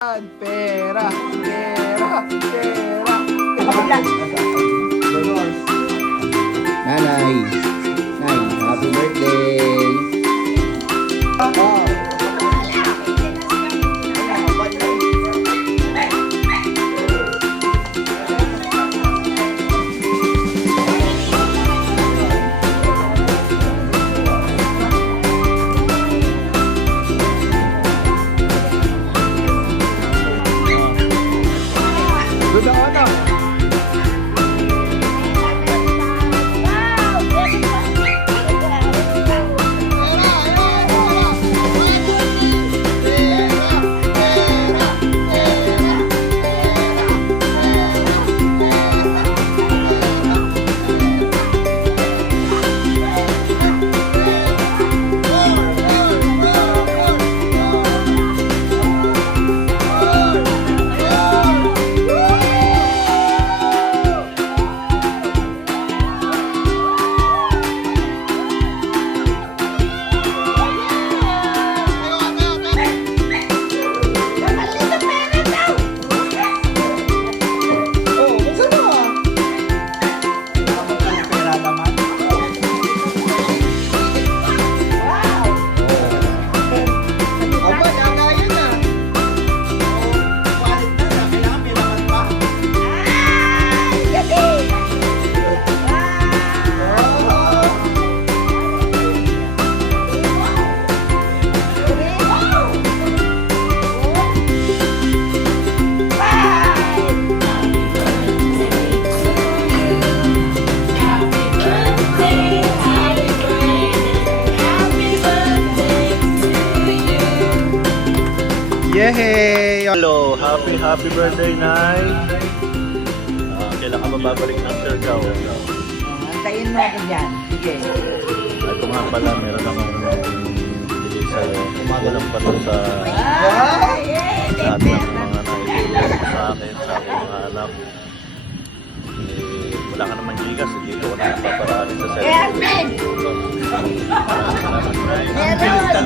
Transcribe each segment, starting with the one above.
Pera, pera, pera. Nanay, Nay, happy birthday. Doon ako na. Yehey! Hello! Happy birthday, Nay! Kailan ka mababalik ng Siargao? Antayin mo ako dyan. Sige. Ay, kung nga pala, meron akong bili sa'yo. Umaga lang pa to sa lahat ng mga naitulong sa akin, sa aking mga anak. Wala ka naman gigas, hindi ko na paparaan sa Eh, Arvin! Salamat, Nay. Meron!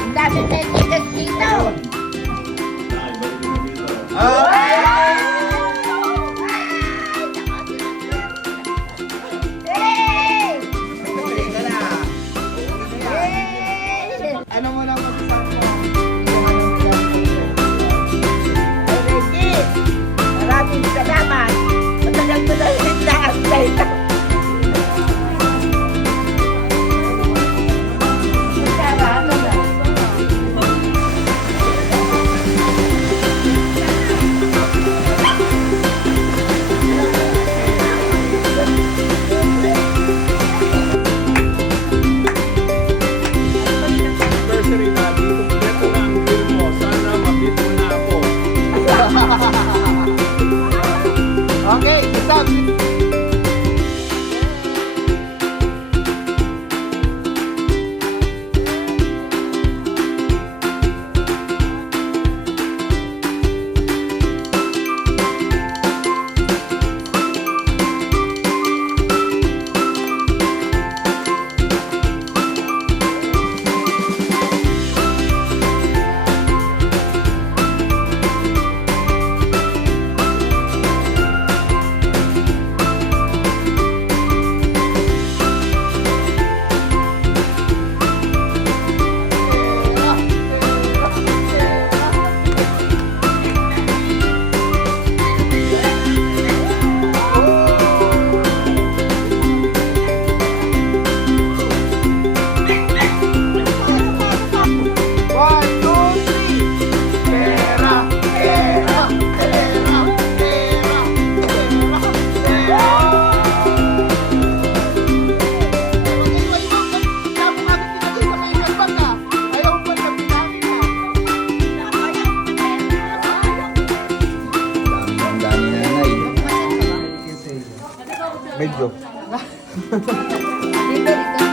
Ang dami na tigas dito! Hey! Hey! Ano mo lang mag-isang mo? Reggie, maraming salamat. Matagal ko na rin na-apply na. Ano ba? Anniversary na dito. Ito na ang deal mo. Sana mabit mo na ako. Okay, stop. Medyo. Dito, dito.